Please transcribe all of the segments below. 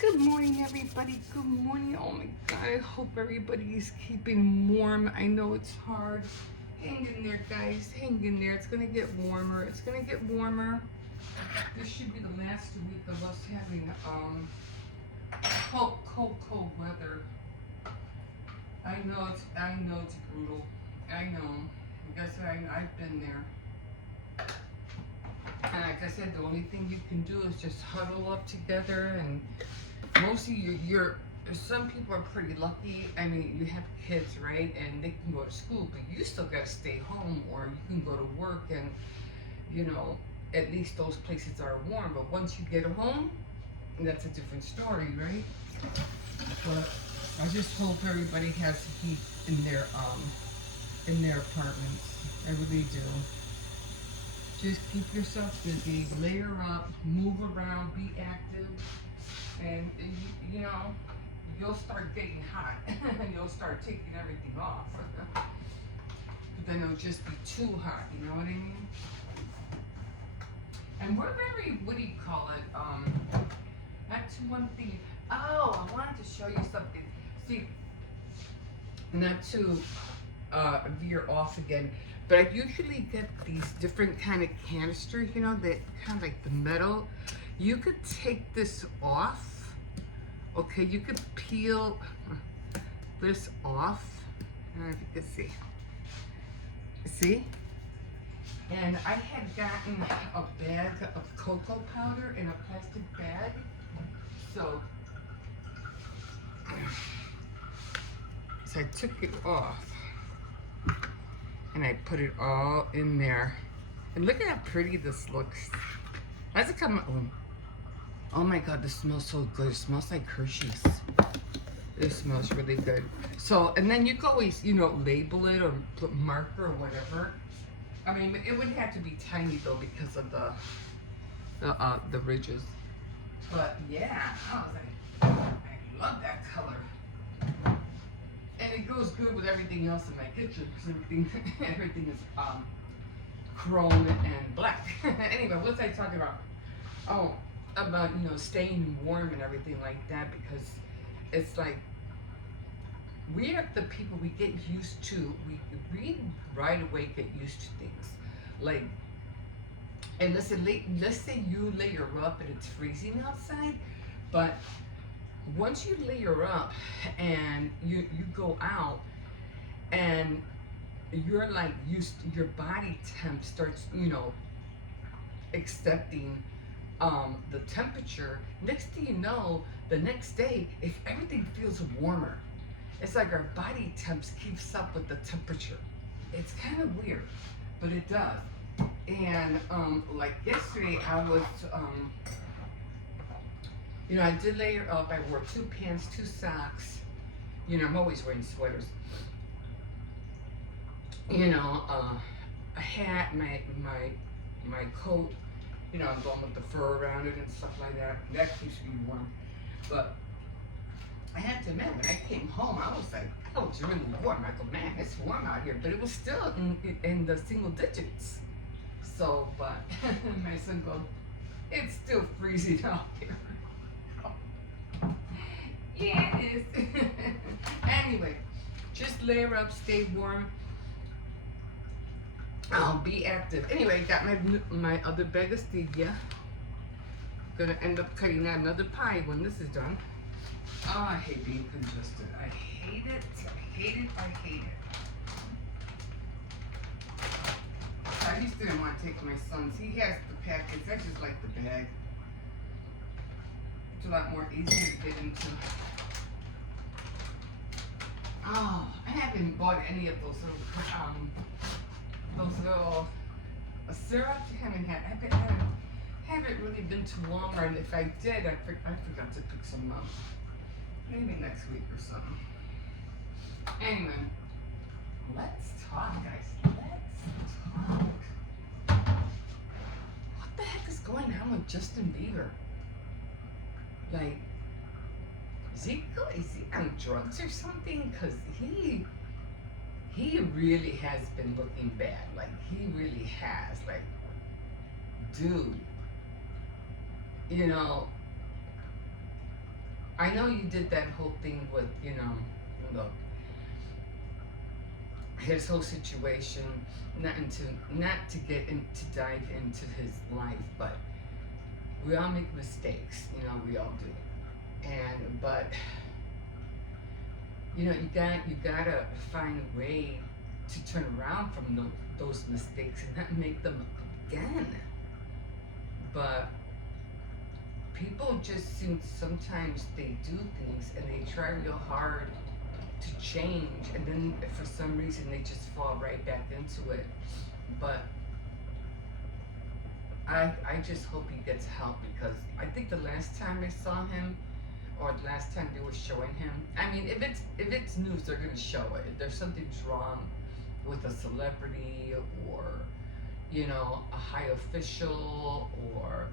Good morning, everybody. Good morning. Oh my God, I hope everybody's keeping warm. I know it's hard. Hang in there, guys. Hang in there. It's gonna get warmer. It's gonna get warmer. This should be the last week of us having cold weather. I know it's brutal. I know. Like I said, I've been there. And like I said, the only thing you can do is just huddle up together, and mostly you're some people are pretty lucky. I mean, you have kids, right? And they can go to school, but you still got to stay home, or you can go to work, and you know, at least those places are warm. But once you get home, that's a different story, right? But I just hope everybody has heat in their apartments. I really do. Just keep yourself busy, layer up, move around, be active, and you know, you'll start getting hot. You'll start taking everything off. But then it'll just be too hot, you know what I mean? And we're very, what do you call it? Not to one thing. Oh, I wanted to show you something. See, not to veer off again, but I usually get these different kind of canisters, you know, that kind of like the metal. You could take this off. Okay, you could peel this off. I don't know if you can see. See? And I had gotten a bag of cocoa powder in a plastic bag. So I took it off and I put it all in there. And look at how pretty this looks. How's it come? Oh my God, this smells so good. It smells like Hershey's. It smells really good. So, and then you can always, you know, label it or put marker or whatever. I mean, it would have to be tiny though because of the ridges. But yeah, I was like, I love that color. And it goes good with everything else in my kitchen because everything is chrome and black. Anyway, what was I talking about? Oh, about, you know, staying warm and everything like that, because it's like we are the people, we get used to, we right away get used to things. Like, and let's say you layer up and it's freezing outside, but once you layer up and you go out and you're like your body temp starts, you know, accepting the temperature. Next thing you know, the next day, if everything feels warmer, it's like our body temps keeps up with the temperature. It's kind of weird, but it does. And like yesterday, I was, you know, I did layer up. I wore 2 pants, 2 socks. You know, I'm always wearing sweaters. You know, a hat, my coat. You know, I'm going with the fur around it and stuff like that. That keeps me warm. But I had to admit, when I came home, I was like, oh, it's really warm. I go, man, it's warm out here. But it was still in the single digits. So, but my son goes, it's still freezing out here. Yeah, it is. Anyway, just layer up, stay warm. I'll be active. Anyway, got my other bag of stevia. Gonna end up cutting out another pie when this is done. Oh, I hate being congested. I hate it. I hate it. I hate it. I just didn't want to take my son's. He has the packets. I just like the bag. It's a lot more easier to get into. Oh, I haven't bought any of those little syrups. I haven't really been to Walmart, and if I did, I forgot to pick some up. Maybe next week or something. Anyway, let's talk, guys. Let's talk. What the heck is going on with Justin Bieber? Like, is he on drugs or something? Because he really has been looking bad. Like, he really has. Like, dude, you know, I know you did that whole thing with, look, his whole situation, not to get in, to dive into his life, but we all make mistakes, we all do. But you gotta find a way to turn around from those mistakes and not make them again. But people just seem, sometimes they do things and they try real hard to change, and then for some reason they just fall right back into it. But I just hope he gets help, because I think the last time I saw him, or the last time they were showing him, I mean, if it's news, they're gonna show it. If there's something's wrong with a celebrity, or a high official, or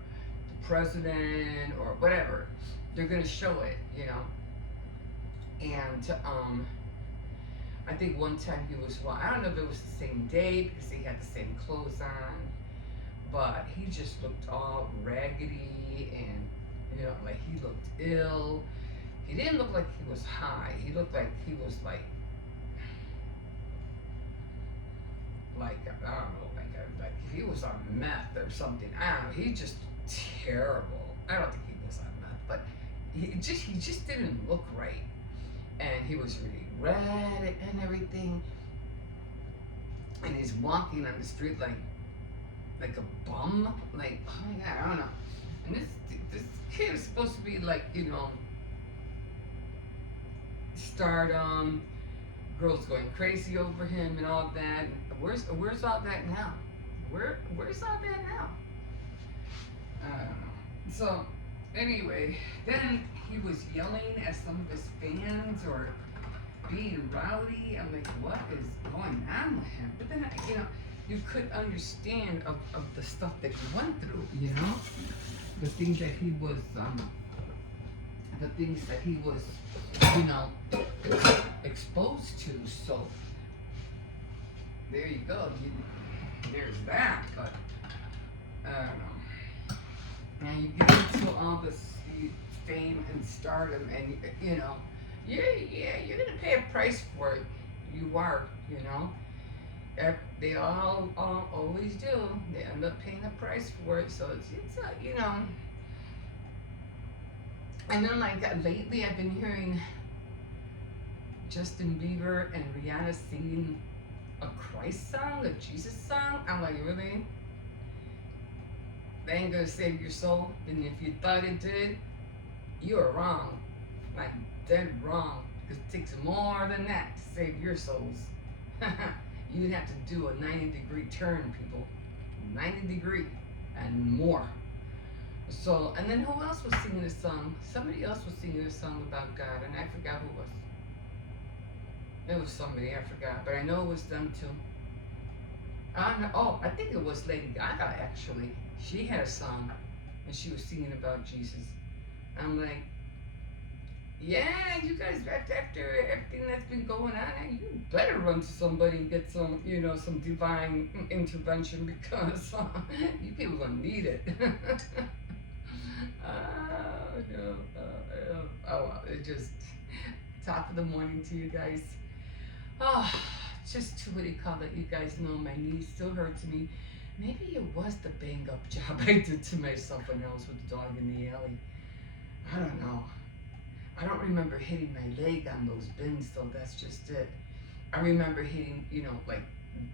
the president, or whatever, they're gonna show it. And I think one time he was, well, I don't know if it was the same day because he had the same clothes on, but he just looked all raggedy, and like he looked ill. He didn't look like he was high. He looked like he was like I don't know, like if he was on meth or something. I don't know. He just terrible. I don't think he was on meth, but he just didn't look right, and he was really red and everything, and he's walking on the street like a bum. Like, oh my God, I don't know. And this kid is supposed to be like, stardom, girls going crazy over him and all that. Where's all that now? Where's all that now? I don't know. So anyway, then he was yelling at some of his fans, or being rowdy. I'm like, what is going on with him? But then, you could understand of the stuff that he went through, the things that he was, exposed to. So there you go. There's that. But I don't know. And you get into all this fame and stardom, and yeah, you're gonna pay a price for it. You are, They all always do. They end up paying a price for it. So it's And then lately, I've been hearing Justin Bieber and Rihanna singing a Christ song, a Jesus song. I'm like, really? They ain't gonna save your soul. And if you thought it did, you are wrong. Like, dead wrong. Because it takes more than that to save your souls. You'd have to do a 90-degree turn, people. 90-degree and more. So, and then who else was singing a song? Somebody else was singing a song about God, and I forgot who it was. It was somebody, I forgot, but I know it was them too. I think it was Lady Gaga, actually. She had a song, and she was singing about Jesus. I'm like, yeah, you guys, after everything that's been going on, you better run to somebody and get some, some divine intervention, because you people gonna need it. It just, top of the morning to you guys. Just to, what do you call it? You guys know my knee still hurts me. Maybe it was the bang up job I did to myself when I was with the dog in the alley. I don't know. I don't remember hitting my leg on those bins, though. That's just it. I remember hitting, like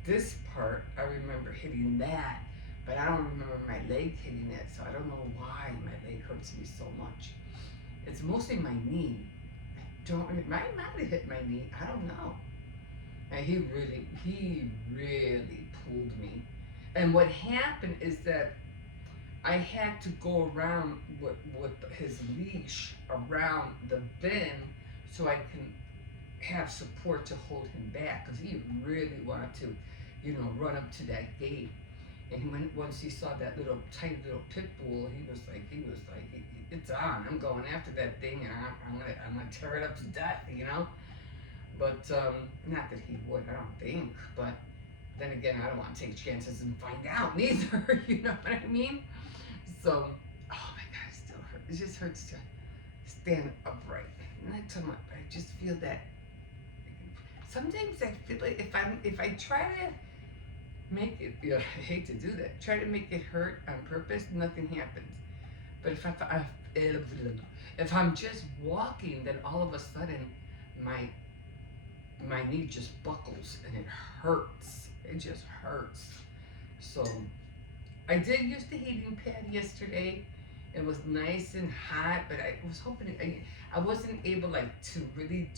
this part. I remember hitting that, but I don't remember my leg hitting it. So I don't know why my leg hurts me so much. It's mostly my knee. I might have hit my knee. I don't know. And he really pulled me. And what happened is that I had to go around with his leash around the bin so I can have support to hold him back, because he really wanted to, run up to that gate. And once he saw that tight little pit bull, he was like, it's on. I'm going after that thing, and I'm gonna tear it up to death, But not that he would, I don't think. But then again, I don't want to take chances and find out neither. You know what I mean? So, oh my God, it still hurts. It just hurts to stand upright. And I tell my, I just feel that. Sometimes I feel like if I try to make it, yeah, I hate to do that. Try to make it hurt on purpose, nothing happens. But if I'm just walking, then all of a sudden my knee just buckles and it hurts. It just hurts. So I did use the heating pad yesterday. It was nice and hot, but I was hoping I wasn't able like to really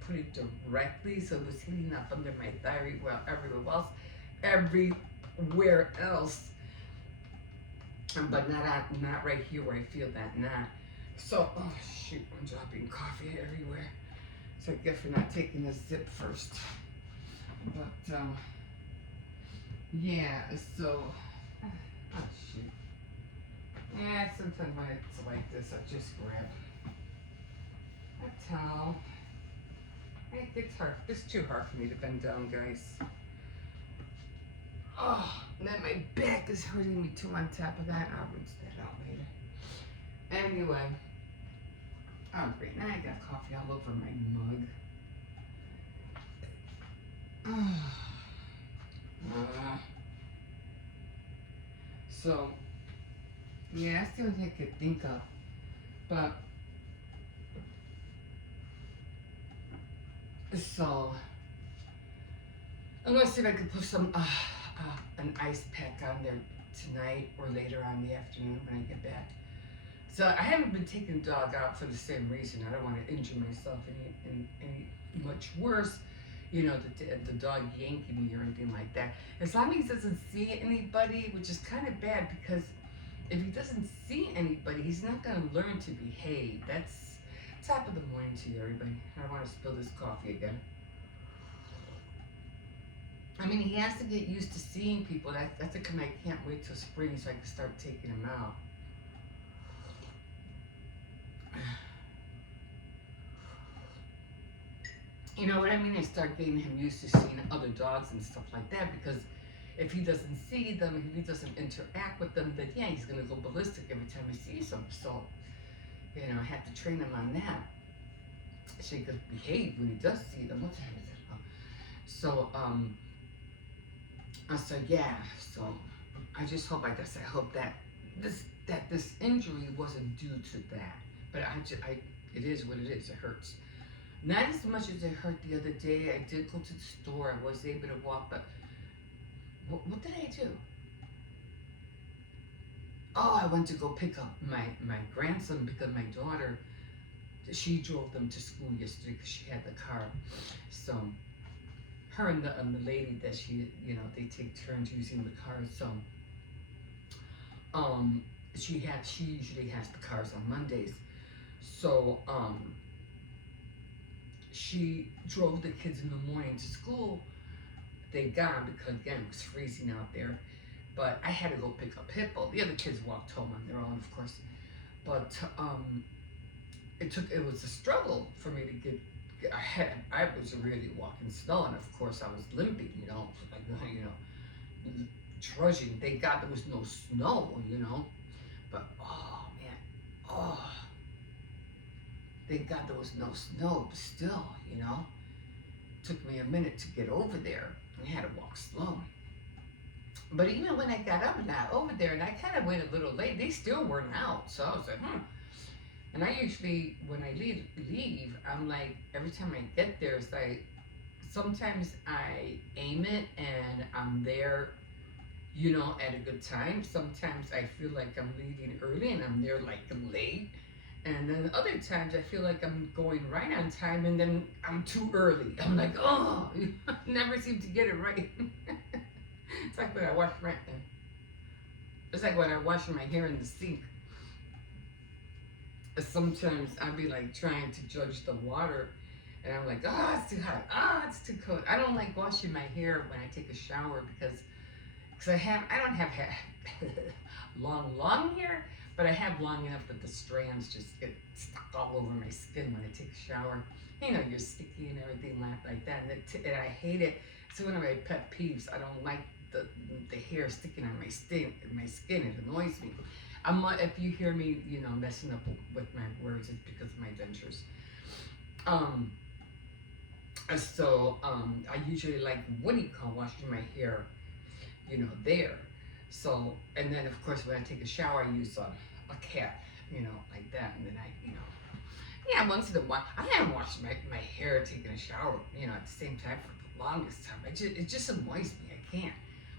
put it directly, so it was heating up under my thyroid. Well, everywhere else, but not right here where I feel that knot. So oh shoot, I'm dropping coffee everywhere. So I guess we're not taking a sip first. But yeah. So oh shoot. Yeah, sometimes when it's like this, I just grab a towel. It's hard. It's too hard for me to bend down, guys. Oh, and then my back is hurting me too on top of that. I'll rinse that out later. Anyway. Oh, great. Now I got coffee all over my mug. So, yeah, that's the only thing I could think of. But, so, I'm going to see if I can put some, an ice pack on there tonight or later on in the afternoon when I get back. So I haven't been taking the dog out for the same reason. I don't want to injure myself any much worse. You know, the dog yanking me or anything like that. As long as he doesn't see anybody, which is kind of bad because if he doesn't see anybody, he's not going to learn to behave. That's top of the morning to you, everybody. I don't want to spill this coffee again. I mean, he has to get used to seeing people. That's a come. I can't wait till spring so I can start taking him out. You know what I mean? I start getting him used to seeing other dogs and stuff like that because if he doesn't see them, if he doesn't interact with them, then yeah, he's gonna go ballistic every time he sees them. So, you know, I have to train him on that. So he could behave when he does see them. What time is it? So, so yeah. So I just hope. I hope that this injury wasn't due to that. But it is what it is. It hurts. Not as much as it hurt the other day. I did go to the store. I was able to walk, but what did I do? Oh, I went to go pick up my grandson because my daughter, she drove them to school yesterday because she had the car. So her and the lady that she, you know, they take turns using the car. So she usually has the cars on Mondays. So she drove the kids in the morning to school. They got because again it was freezing out there. But I had to go pick up Pitbull. The other kids walked home on their own, of course. But it was a struggle for me to get. I was really walking slow, and of course I was limping. You know, trudging. Thank God there was no snow. You know, but oh man, oh. Thank God there was no snow, but still, you know, took me a minute to get over there. I had to walk slow. But even when I got up and got over there, and I kind of went a little late, they still weren't out. So I was like, And I usually, when I leave, I'm like, every time I get there, it's like, sometimes I aim it and I'm there, you know, at a good time. Sometimes I feel like I'm leaving early and I'm there like late. And then other times I feel like I'm going right on time and then I'm too early. I'm like, oh, never seem to get it right. It's like when I wash my hair in the sink. Sometimes I'll be like trying to judge the water and I'm like, oh, it's too hot. Oh, it's too cold. I don't like washing my hair when I take a shower because I don't have long hair. But I have long enough that the strands just get stuck all over my skin when I take a shower. You know, you're sticky and everything like that. And I hate it. It's one of my pet peeves. I don't like the hair sticking on my skin. It annoys me. If you hear me, you know, messing up with my words, it's because of my adventures. Um, I usually like, what do you call, washing my hair, there. So, and then of course when I take a shower, I use a cap, like that, and then yeah, once in a while. I haven't washed my hair, taking a shower, at the same time for the longest time. It just annoys me. I can't.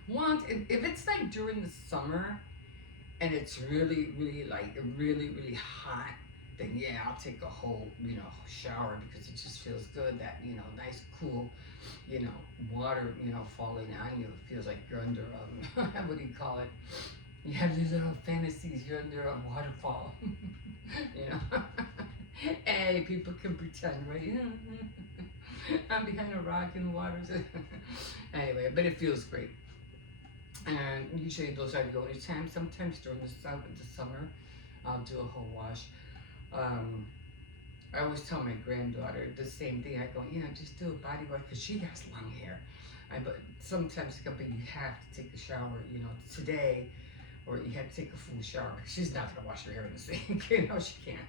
Once, if it's like during the summer, and it's really, really like really, really hot, then yeah, I'll take a whole, shower, because it just feels good, that, nice cool, you know, water, falling on you. It feels like you're under what do you call it? You have these little fantasies, you're under a waterfall. Hey, people can pretend, right? I'm behind a rock in the water. Anyway, but it feels great. And usually those are the only times. Sometimes during the summer, I'll do a whole wash. I always tell my granddaughter the same thing. I go, just do a body wash, because she has long hair. But sometimes you have to take a shower, today, or you have to take a full shower, because she's not going to wash her hair in the sink. She can't.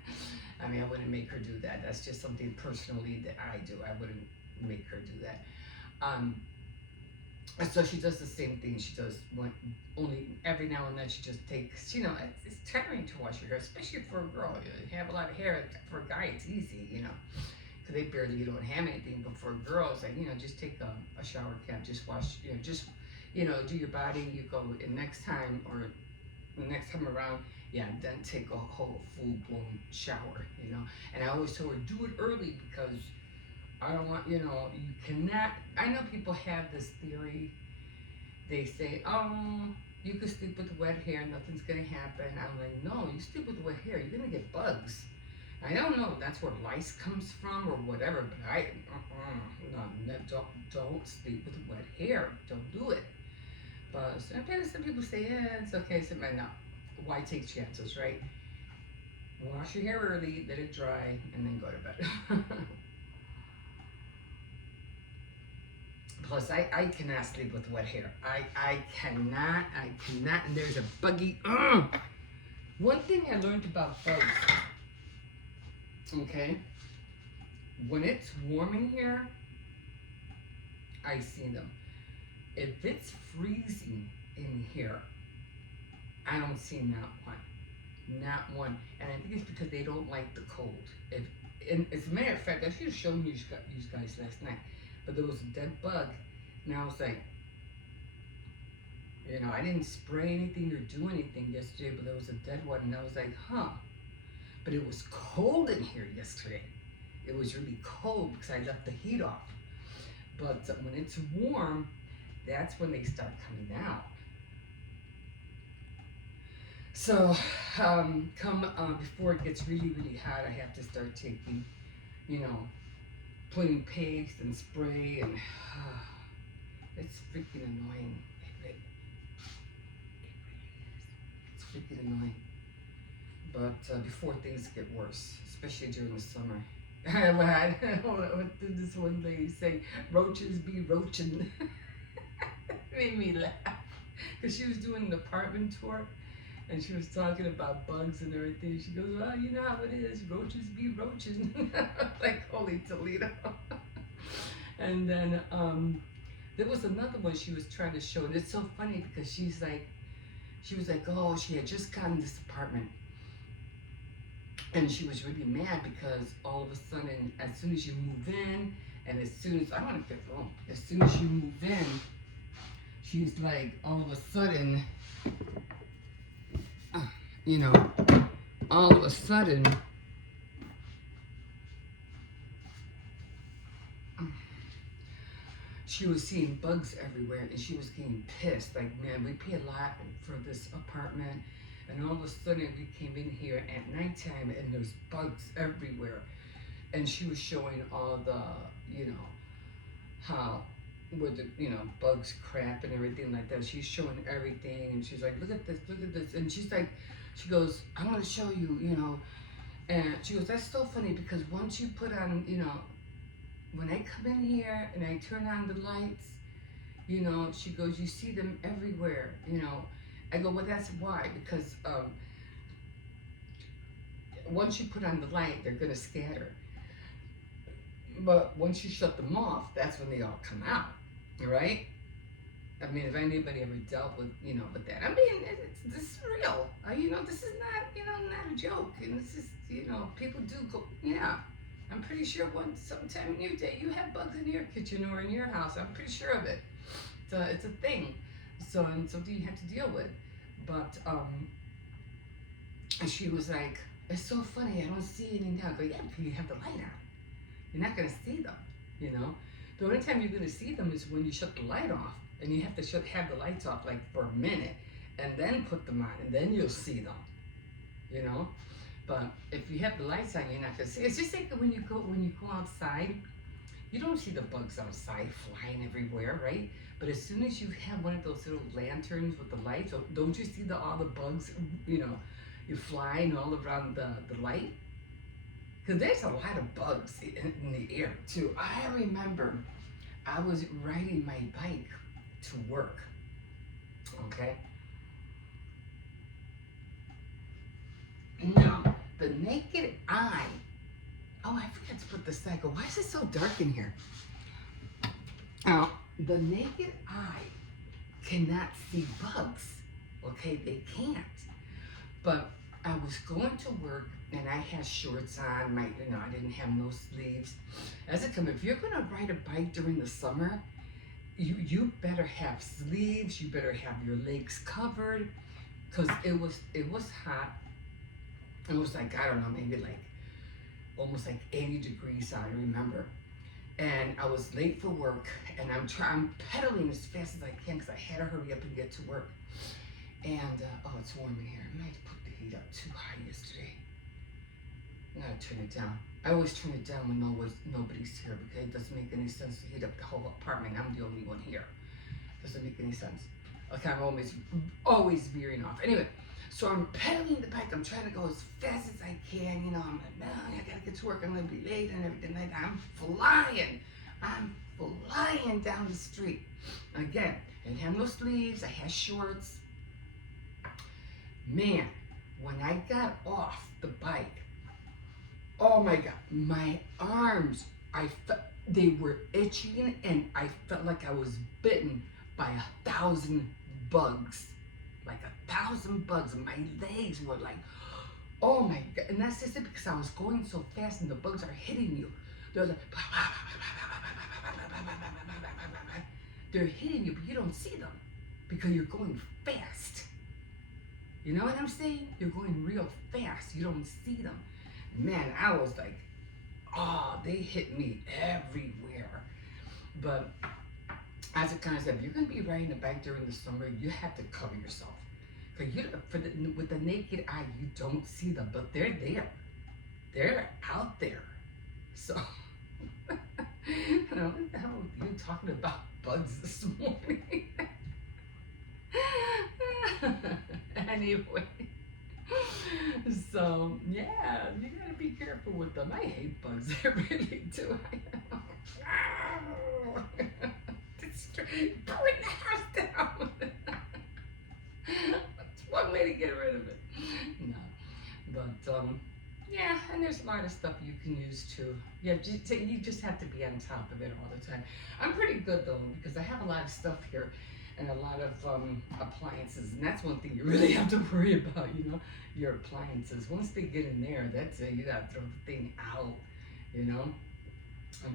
I mean, I wouldn't make her do that. That's just something personally that I do. I wouldn't make her do that. So she does the same thing. She does only every now and then. She just takes, it's tiring to wash your hair, especially for a girl. You have a lot of hair. For a guy, it's easy, because they barely, you don't have anything. But for a girl, it's like, just take a shower cap, just wash, do your body. You go next time, or the next time around, then take a whole full-blown shower, And I always tell her, do it early, because I don't want, you cannot, I know people have this theory. They say, oh, you can sleep with wet hair, nothing's going to happen. I'm like, no, you sleep with wet hair, you're going to get bugs. I don't know if that's where lice comes from or whatever, but don't sleep with wet hair. Don't do it. But some people say, yeah, it's okay. Some no. Why take chances, right? Wash your hair early, let it dry, and then go to bed. Plus, I cannot sleep with wet hair. I cannot, and there's a buggy. One thing I learned about bugs, okay? When it's warm in here, I see them. If it's freezing in here, I don't see not one. Not one. And I think it's because they don't like the cold. And as a matter of fact, I should have shown you guys last night. But there was a dead bug, and I was like, I didn't spray anything or do anything yesterday, but there was a dead one, and I was like, huh. But it was cold in here yesterday. It was really cold because I left the heat off. But when it's warm, that's when they start coming out. So, before it gets really, really hot, I have to start taking, putting paste and spray, and it's freaking annoying. It is. It's freaking annoying. But before things get worse, especially during the summer. What did this one lady say? Roaches be roaching. Made me laugh. Because she was doing an apartment tour, and she was talking about bugs and everything. She goes, well, you know how it is. Roaches be roaching. Like, holy Toledo. And then there was another one she was trying to show. And it's so funny because she was like, oh, she had just gotten this apartment. And she was really mad because all of a sudden, as soon as you move in, and as soon as, I want to get home, as soon as you move in, she's like, all of a sudden, all of a sudden, she was seeing bugs everywhere, and she was getting pissed. Like, man, we pay a lot for this apartment, and all of a sudden we came in here at nighttime, and there's bugs everywhere. And she was showing all the, how, where the, bugs crap and everything like that. She's showing everything, and she's like, look at this, and she's like, she goes, I want to show you, and she goes, that's so funny, because once you put on, when I come in here and I turn on the lights, she goes, you see them everywhere, I go, well, that's why, because once you put on the light, they're gonna scatter. But once you shut them off, that's when they all come out, right? I mean, if anybody ever dealt with, with that, I mean, this is real. This is not a joke. And this is, people do go, yeah. I'm pretty sure sometime in your day you have bugs in your kitchen or in your house. I'm pretty sure of it. It's a thing. So, and something you have to deal with. But, and she was like, it's so funny, I don't see any now. I go, yeah, because you have the light on. You're not going to see them, The only time you're going to see them is when you shut the light off. And you have to have the lights off like for a minute and then put them on and then you'll see them, But if you have the lights on, you're not going to see. It's just like when you go outside, you don't see the bugs outside flying everywhere, right? But as soon as you have one of those little lanterns with the lights, don't you see all the bugs, you're flying all around the light? Because there's a lot of bugs in the air too. I remember I was riding my bike to work, okay? Now, the naked eye, oh, I forgot to put the cycle. Why is it so dark in here? Now, the naked eye cannot see bugs, okay? They can't. But I was going to work and I had shorts on, I didn't have no sleeves. As it comes, if you're gonna ride a bike during the summer, you better have sleeves, you better have your legs covered, because it was hot. It was like, I don't know, maybe like almost like 80 degrees out, I remember. And I was late for work and I'm pedaling as fast as I can because I had to hurry up and get to work. And oh, it's warm in here. I might have put the heat up too high yesterday. I'm gonna turn it down. I always turn it down when nobody's here because it doesn't make any sense to heat up the whole apartment. I'm the only one here. Doesn't make any sense. Okay, I'm always veering off. Anyway, so I'm pedaling the bike. I'm trying to go as fast as I can. I'm like, no, I gotta get to work. I'm gonna be late and everything like that. I'm flying down the street. Again, I didn't have no sleeves. I had shorts. Man, when I got off the bike, oh my God, my arms, they were itching and I felt like I was bitten by 1,000 bugs. Like 1,000 bugs, and my legs were like, oh my God. And that's just it because I was going so fast and the bugs are hitting you. They're like, they're hitting you, but you don't see them because you're going fast. You know what I'm saying? You're going real fast. You don't see them. Man, I was like, oh, they hit me everywhere. But as a concept, if you're going to be riding a bike during the summer, you have to cover yourself. Because with the naked eye, you don't see them, but they're there. They're out there. So, what the hell are you talking about bugs this morning? Anyway, so yeah, you gotta be careful with them. I hate bugs, I really do. Burn the house down. That's one way to get rid of it. No, but yeah, and there's a lot of stuff you can use too. Yeah, you just have to be on top of it all the time. I'm pretty good though because I have a lot of stuff here and a lot of appliances, and that's one thing you really have to worry about. Your appliances. Once they get in there, that's it. You gotta throw the thing out.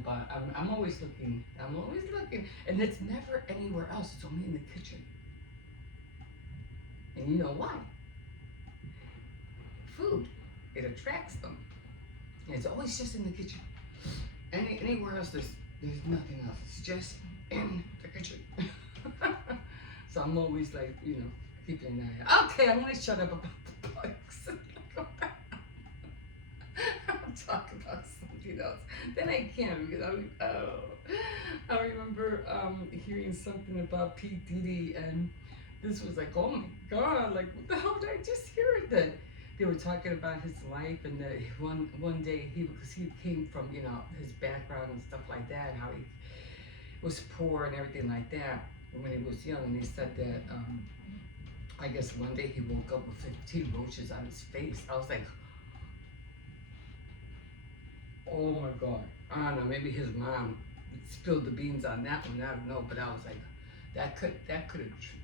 But I'm always looking. And it's never anywhere else. It's only in the kitchen. And you know why? Food. It attracts them. And it's always just in the kitchen. Anywhere else, there's nothing else. It's just in the kitchen. So I'm always like, keeping an eye out. Okay, I'm gonna shut up about the bugs. I'll talk about something else. Then I can't because I remember hearing something about P. Diddy, and this was like, oh my God, like what the hell did I just hear that? They were talking about his life and that one day because he came from, his background and stuff like that, and how he was poor and everything like that when he was young. And he said that, I guess one day he woke up with 15 roaches on his face. I was like, Oh my God. I don't know, maybe his mom spilled the beans on that one. I don't know, but I was like, that could have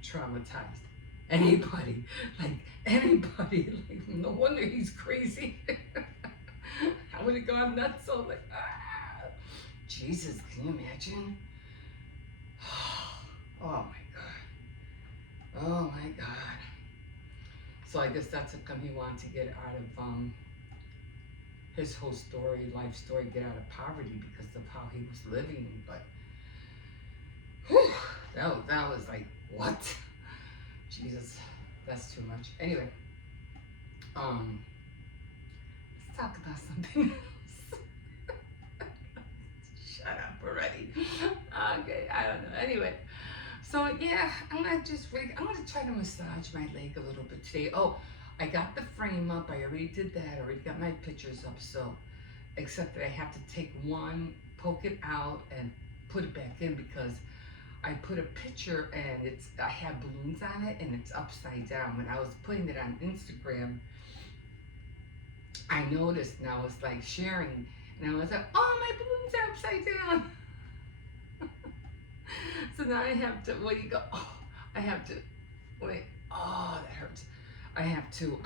traumatized anybody. Like anybody. Like no wonder he's crazy. I would have gone nuts. So like, ah. Jesus, can you imagine? Oh my God. Oh my God. So I guess that's how come he wanted to get out of his whole story, life story, get out of poverty because of how he was living. But whew, that was like, what? Jesus, that's too much. Anyway, let's talk about something else. Shut up already. Okay, I don't know. Anyway, so yeah, I'm gonna try to massage my leg a little bit today. Oh, I got the frame up. I already did that. I already got my pictures up. So, except that I have to take one, poke it out, and put it back in because I put a picture and I have balloons on it and it's upside down. When I was putting it on Instagram, I noticed and I was like sharing and I was like, oh, my balloons are upside down. So now I have to, well, you go, oh, I have to, wait, oh, that hurts. I have to,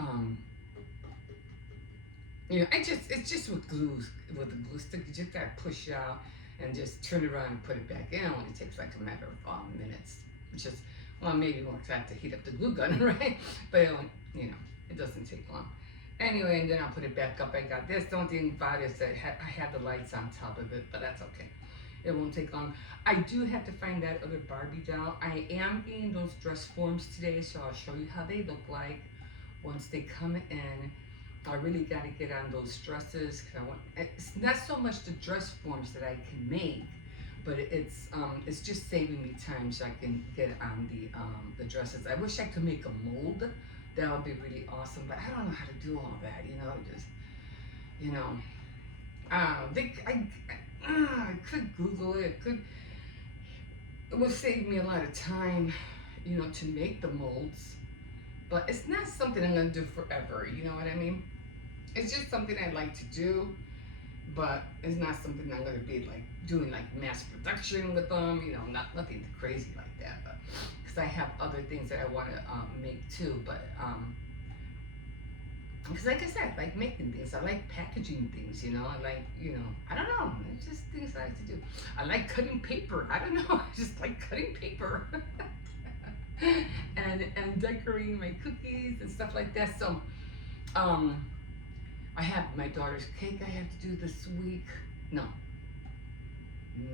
it's just with the glue stick, you just gotta push it out and just turn it around and put it back in. It only takes like a matter of minutes. It's just, well, maybe more because I have to heat up the glue gun, right? But it doesn't take long. Anyway, and then I'll put it back up. I got this. The only thing about it is that I have the lights on top of it, but that's okay. It won't take long. I do have to find that other Barbie doll. I am getting those dress forms today, so I'll show you how they look like once they come in. I really got to get on those dresses because it's not so much the dress forms that I can make, but it's just saving me time so I can get on the dresses. I wish I could make a mold. That would be really awesome, but I don't know how to do all that. I don't know. I could Google it. It would save me a lot of time, to make the molds. But it's not something I'm gonna do forever. You know what I mean? It's just something I'd like to do, but it's not something I'm gonna be like doing like mass production with them. Nothing crazy like that. But because I have other things that I want to make too. But because like I said, I like making things. I like packaging things. I like I don't know. It's just things I like to do. I like cutting paper. I don't know. I just like cutting paper. and decorating my cookies and stuff like that. So I have my daughter's cake I have to do this week. No,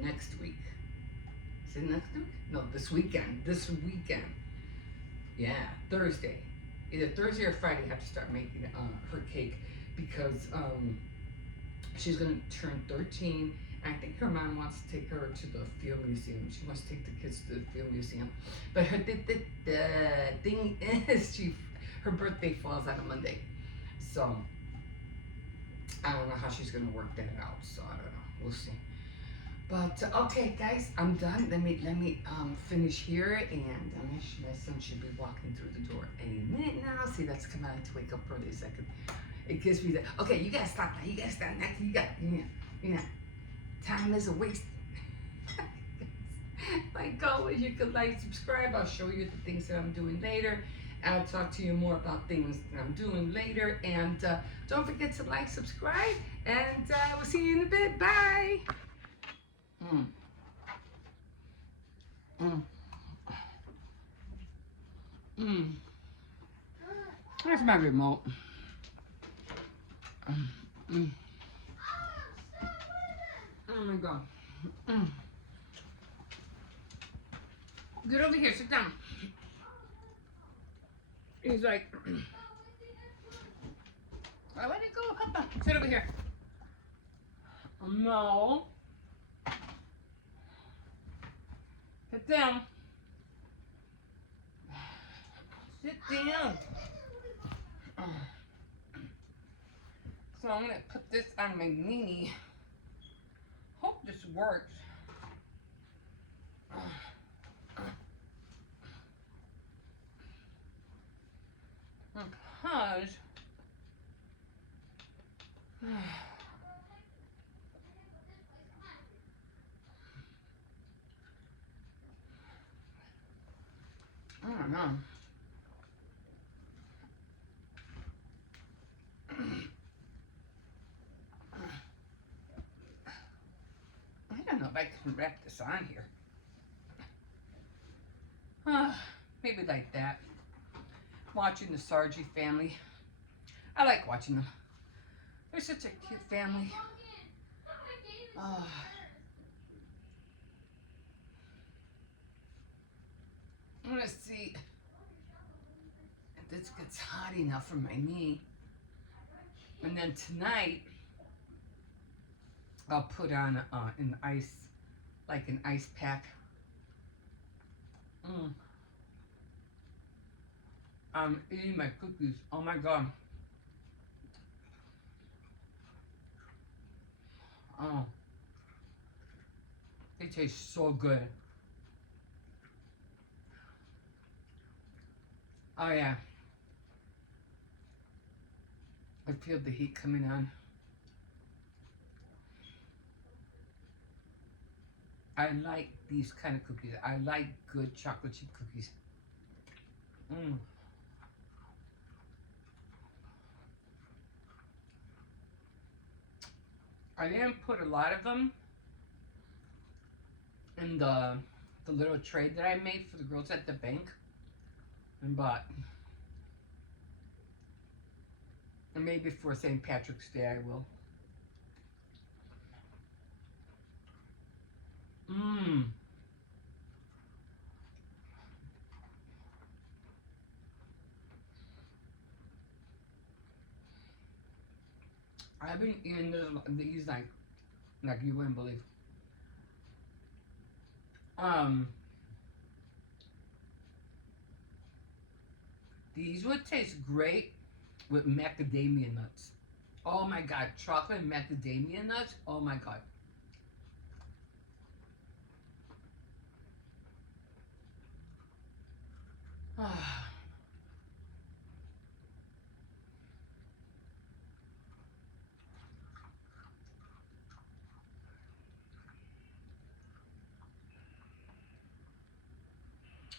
next week. Is it next week? No, this weekend. Yeah, Thursday. Either Thursday or Friday I have to start making her cake because she's gonna turn 13. I think her mom wants to take her to the Field Museum. She wants to take the kids to the Field Museum. But the thing is, her birthday falls on a Monday. So, I don't know how she's going to work that out. So, I don't know. We'll see. But, okay, guys, I'm done. Let me finish here. And my son should be walking through the door any minute now. See, that's come out to wake up early a second. It gives me that. Okay, you got to stop now. You got to stop now. Time is a waste. Like always, you can like, subscribe. I'll show you the things that I'm doing later. I'll talk to you more about things that I'm doing later. And don't forget to like, subscribe, and we'll see you in a bit. Bye. Where's my remote? Oh my God. Get over here, sit down. He's like, I let it go, Papa. Sit over here. No. Sit down. Sit down. So I'm gonna put this on my knee. Hope this works. Because know. I don't know if I can wrap this on here. Maybe like that. Watching the Sargi family. I like watching them. They're such a cute family. I'm gonna see if this gets hot enough for my knee. And then tonight, I'll put on an ice, like an ice pack. I'm eating my cookies. Oh my god. Oh. They taste so good. Oh yeah. I feel the heat coming on. I like these kind of cookies. I like good chocolate chip cookies. I didn't put a lot of them in the little tray that I made for the girls at the bank and bought. And maybe for St. Patrick's Day I will. I've been eating these like you wouldn't believe. These would taste great with macadamia nuts. Oh my god, chocolate macadamia nuts. Oh my god.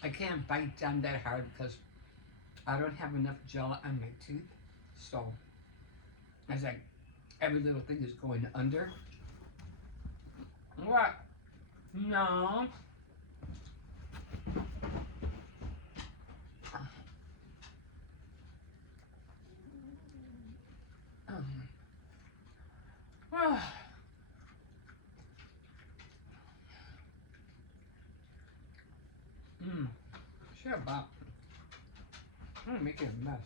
I can't bite down that hard because I don't have enough gel on my tooth. So, it's like every little thing is going under. What? No. Shut up. I'm making a mess.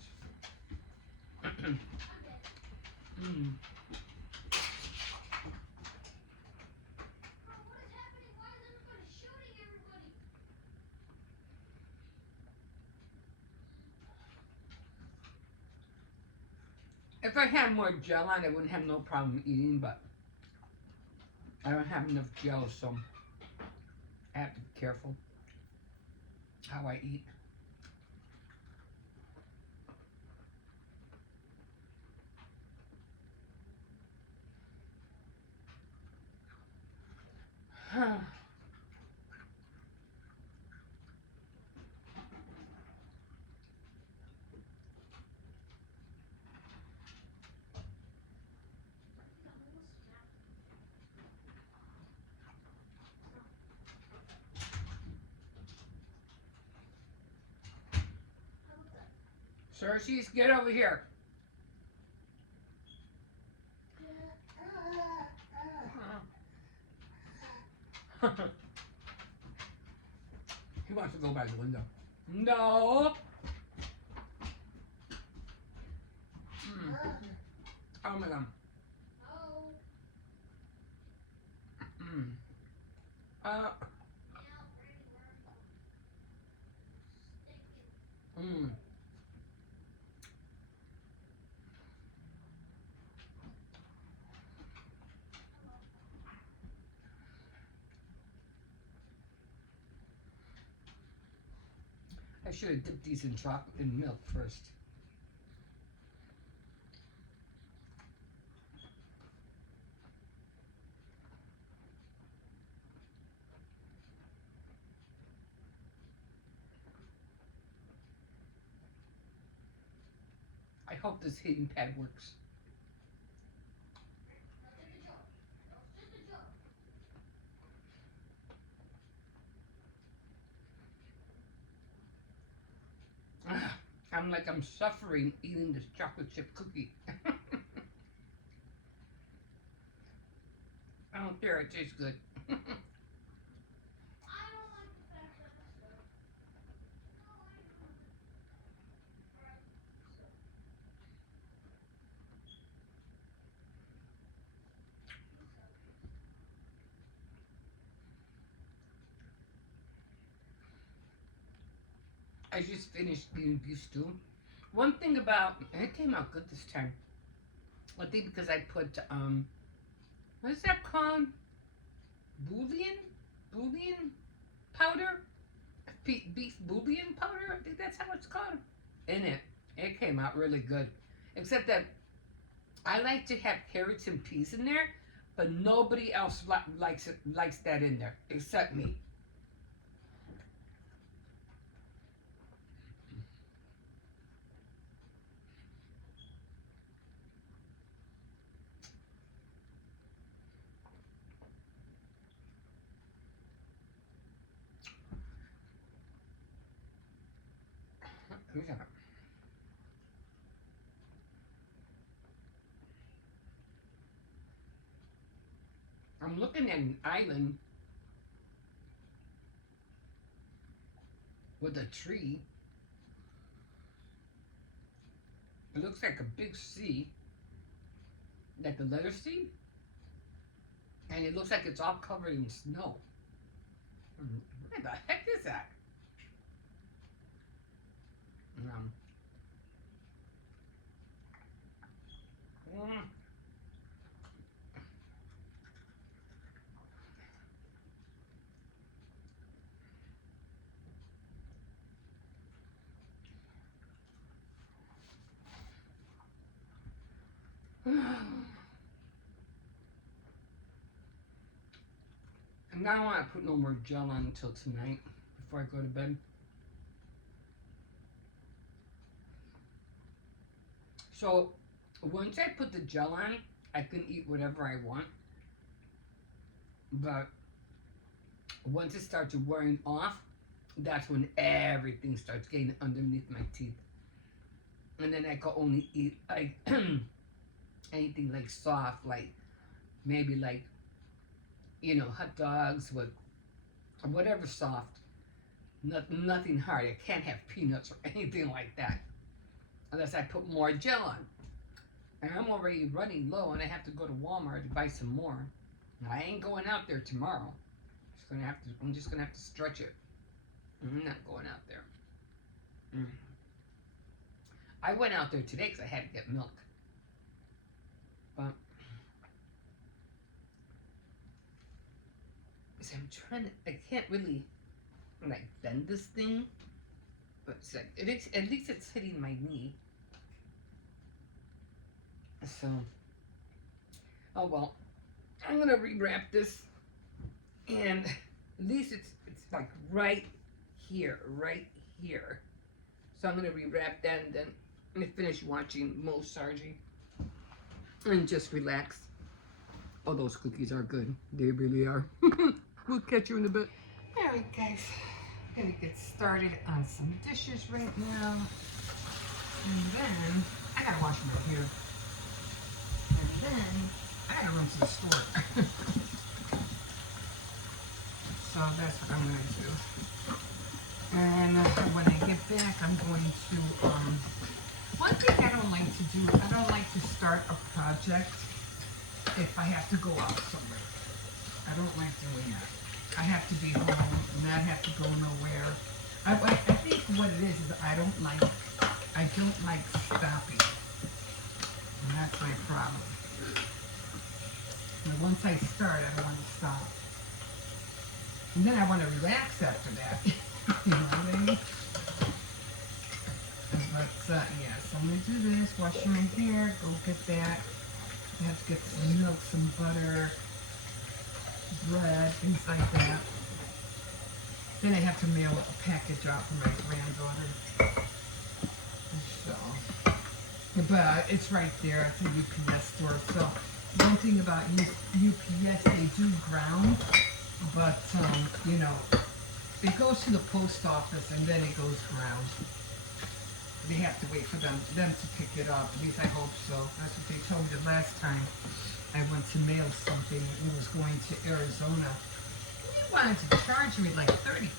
If I had more gel on, I wouldn't have no problem eating, but I don't have enough gel, so I have to be careful how I eat. Cersei's, get over here. He wants to go by the window. No. Oh my god. I should have dipped these in chocolate and milk first. hope this heating pad works. I'm suffering eating this chocolate chip cookie. I don't care, it tastes good. I just finished eating beef stew. One thing about it came out good this time. I think because I put what is that called? Bouillon powder, beef bouillon powder. I think that's how it's called. In it, it came out really good. Except that I like to have carrots and peas in there, but nobody else likes that in there except me. I'm looking at an island with a tree. It looks like a big sea, like the letter C, and it looks like it's all covered in snow. What the heck is that? Mm. And I don't want to put no more gel on until tonight before I go to bed. So once I put the gel on, I can eat whatever I want. But once it starts wearing off, that's when everything starts getting underneath my teeth. And then I can only eat like anything like soft, like maybe like, you know, hot dogs with whatever soft. Nothing hard. I can't have peanuts or anything like that unless I put more gel on. And I'm already running low, and I have to go to Walmart to buy some more. Now, I ain't going out there tomorrow. I'm just gonna have to stretch it. I'm not going out there. I went out there today because I had to get milk. But so I'm trying to. I can't really like bend this thing, but it's like at least it's hitting my knee. So, oh well, I'm gonna rewrap this, and at least it's like right here. So I'm gonna rewrap that, and then I'm gonna finish watching Mo Sargi and just relax. Oh, those cookies are good. They really are. We'll catch you in a bit. Alright guys, I'm gonna get started on some dishes right now. And then I gotta wash my hair. And then I gotta run to the store. So that's what I'm gonna do. And when I get back, I'm going to, one thing I don't like to do, I don't like to start a project if I have to go out somewhere. I don't like doing that. I have to be home and not have to go nowhere. I think what it is I don't like stopping. And that's my problem. And once I start, I don't want to stop. And then I want to relax after that. You know what I mean? But yeah, so I'm going to do this, wash my hair, go get that. I have to get some milk, some butter, bread, things like that. Then I have to mail a package out for my granddaughter. So, But it's right there. It's a UPS store. So one thing about UPS, they do ground, but you know, it goes to the post office and then it goes ground. They have to wait for them to pick it up. At least I hope so. That's what they told me the last time I went to mail something. It was going to Arizona. They wanted to charge me like $35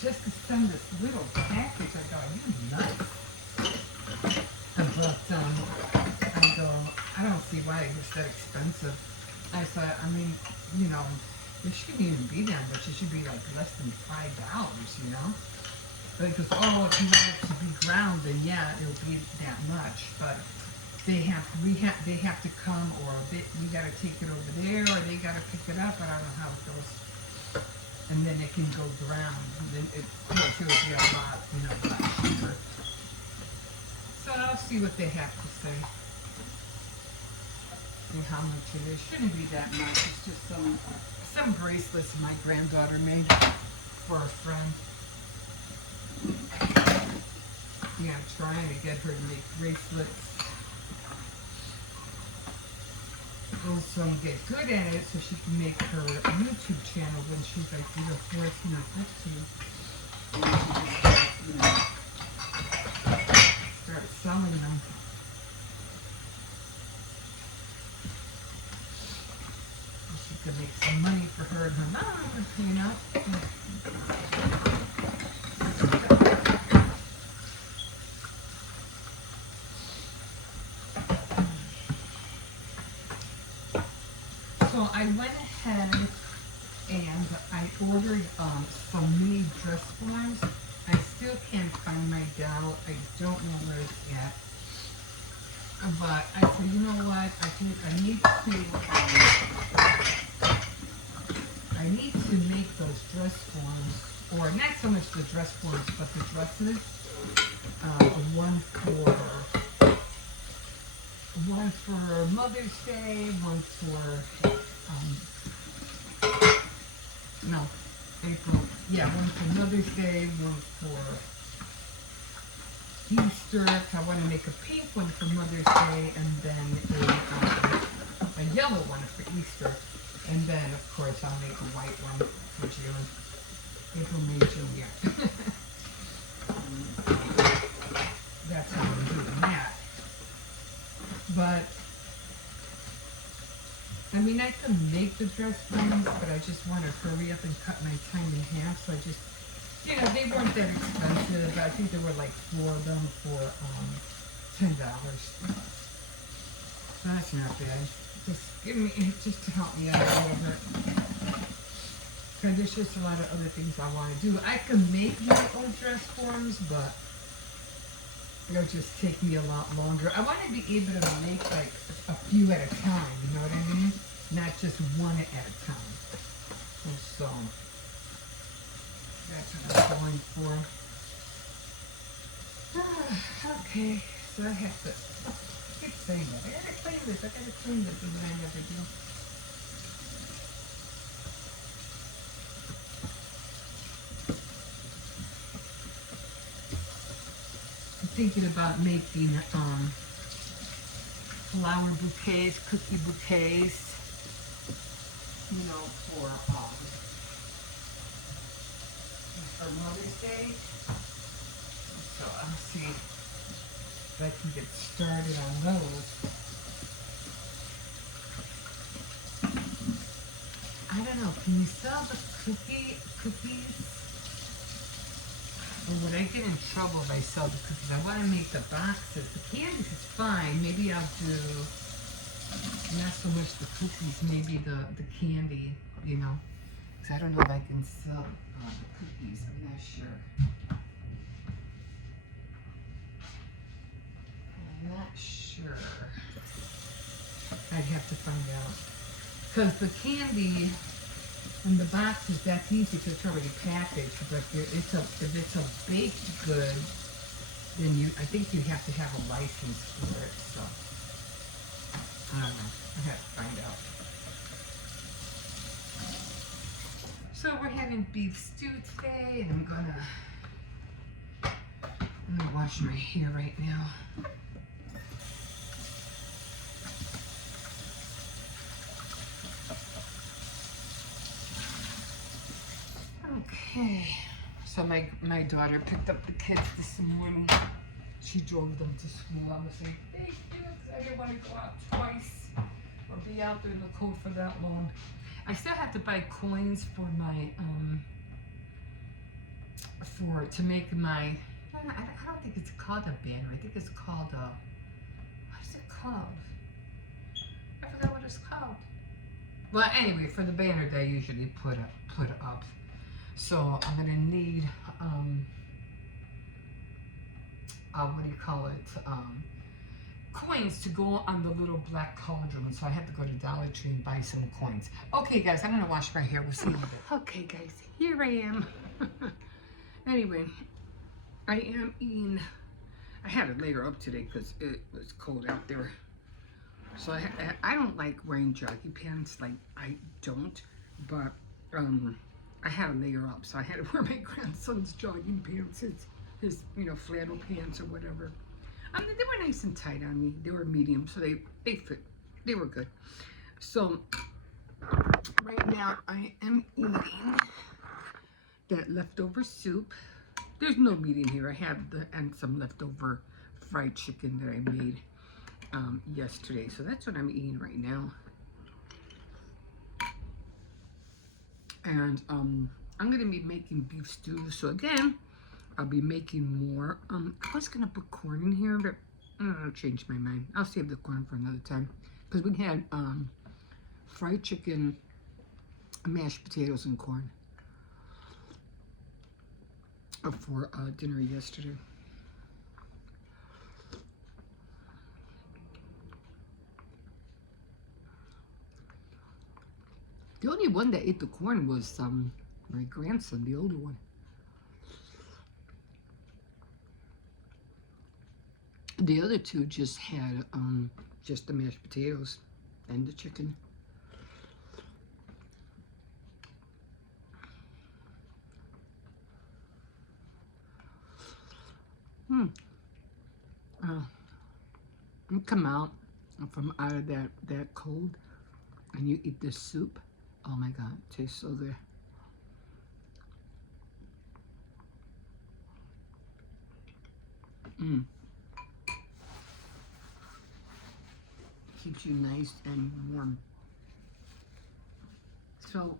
just to send this little package. I go, are you nuts? But I go, I don't see why it was that expensive. I said, I mean, you know, it shouldn't even be that much. It should be like less than $5, you know? But it goes, oh, if you want it to be ground, then yeah, it'll be that much. But they have to come, or we got to take it over there, or they got to pick it up. I don't know how it goes. And then it can go ground. And then it will be a lot, you know, a lot cheaper. So I'll see what they have to say. And how much it is. Shouldn't be that much. It's just some bracelets my granddaughter made for a friend. Yeah, I'm trying to get her to make bracelets. Also get good at it so she can make her YouTube channel when she's like either 14 or 15. And she just start, you know, start selling them. And she could make some money for her and her mom, you know. So I went ahead and I ordered some mini dress forms. I still can't find my dowel. I don't know where it's at. But I said, you know what? I think I need to make those dress forms, or not so much the dress forms, but the dresses. One for Mother's Day, one for no, April. Yeah, one for Mother's Day, one for Easter. I want to make a pink one for Mother's Day, and then a yellow one for Easter. And then, of course, I'll make a white one for June. April, May, June, yeah. That's how I'm doing that. But, I mean, I can make the dress forms, but I just want to hurry up and cut my time in half. So I just, you know, they weren't that expensive. I think there were like 4 of them for $10. So that's not bad. Just to help me out a little bit. Because there's just a lot of other things I want to do. I can make my own dress forms, but it'll just take me a lot longer. I want to be able to make like a few at a time, you know what I mean? Not just one at a time. And so that's what I'm going for. Okay, so I have to keep saying that. I gotta clean this, and then I never do. I'm thinking about making flower bouquets, cookie bouquets, you know, for Mother's Day. So I'll see if I can get started on those. I don't know, can you sell the cookies? Or would I get in trouble if I sell the cookies? I want to make the boxes. The candies is fine. Maybe I'll do not so much the cookies, maybe the candy, you know. Because I don't know if I can sell the cookies. I'm not sure. I'm not sure. I'd have to find out. Because the candy in the boxes, that's easy because it's already packaged. But if it's a baked good, then I think you have to have a license for it. So I don't know. I have to find out. So we're having beef stew today, and I'm I'm gonna wash my hair right now. Okay, so my daughter picked up the kids this morning. She drove them to school. I was saying, hey, I didn't want to go out twice or be out there in the cold for that long. I still have to buy coins for my to make my. I don't think it's called a banner. I think it's called a. What is it called? I forgot what it's called. Well, anyway, for the banner they usually put up. So I'm gonna need what do you call it? Coins to go on the little black cauldron. So I have to go to Dollar Tree and buy some coins. Okay, guys, I'm gonna wash my hair. We'll see you in a bit. Okay, guys, here I am. Anyway, I am eating. I had to layer up today because it was cold out there. So I don't like wearing jogging pants. Like, I don't. But I had to layer up. So I had to wear my grandson's jogging pants. His flannel pants or whatever. They were nice and tight on me. They were medium, so they fit. They were good. So right now I am eating that leftover soup. There's no meat in here. I have some leftover fried chicken that I made yesterday. So that's what I'm eating right now. And I'm gonna be making beef stew. So again, I'll be making more. I was gonna put corn in here, but I changed my mind. I'll save the corn for another time because we had fried chicken, mashed potatoes, and corn for dinner yesterday. The only one that ate the corn was my grandson, the older one. The other two just had just the mashed potatoes and the chicken. You come out from out of that cold and you eat this soup. Oh my God, it tastes so good. Keeps you nice and warm. So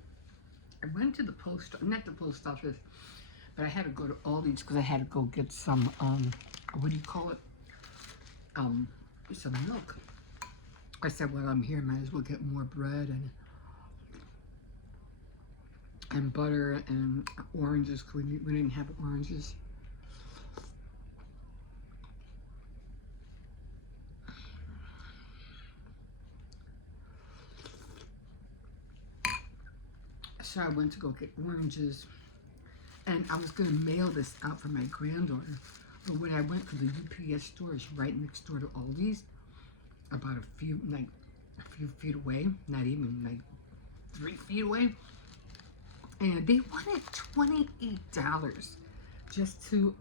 I went to the not the post office, but I had to go to Aldi's because I had to go get some, what do you call it? Some milk. I said, well, I'm here, might as well get more bread and butter and oranges. We didn't have oranges. So I went to go get oranges, and I was going to mail this out for my granddaughter. But when I went to the UPS store, it's right next door to Aldi's, about a few feet away, not even like 3 feet away. And they wanted $28 just to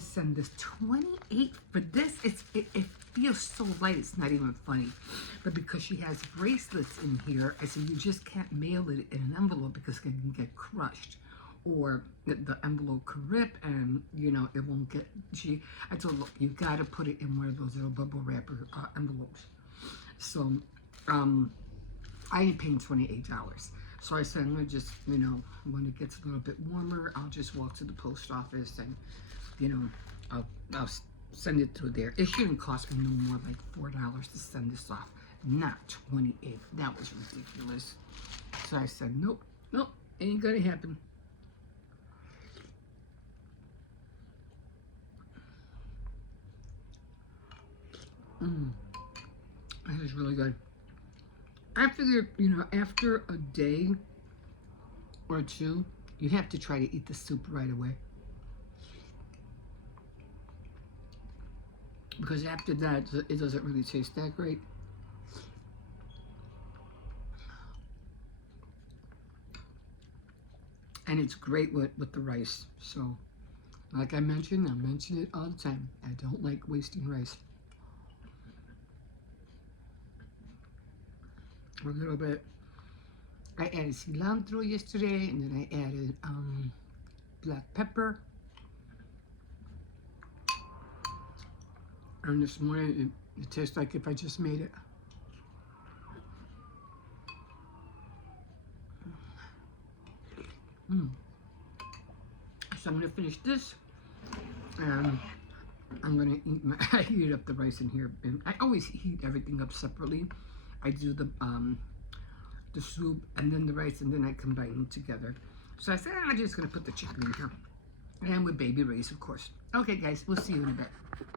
send this. 28 for this. It feels so light, it's not even funny. But because she has bracelets in here, I said you just can't mail it in an envelope because it can get crushed, or the envelope could rip and it won't get. I told her, look, you got to put it in one of those little bubble wrapper envelopes. So I ain't paying $28. So I said, I'm gonna just, when it gets a little bit warmer, I'll just walk to the post office and, I'll send it through there. It shouldn't cost me no more like $4 to send this off, not 28. That was ridiculous. So I said, nope, ain't gonna happen. That is really good. I figured, after a day or two, you have to try to eat the soup right away. Because after that, it doesn't really taste that great. And it's great with the rice. So Like I mentioned, I mention it all the time. I don't like wasting rice. A little bit. I added cilantro yesterday, and then I added black pepper. And this morning, it tastes like if I just made it. So I'm gonna finish this, and I'm gonna eat my. I heat up the rice in here, and I always heat everything up separately. I do the soup and then the rice, and then I combine them together. So I said I'm just gonna put the chicken in here, and with baby rice, of course. Okay, guys, we'll see you in a bit.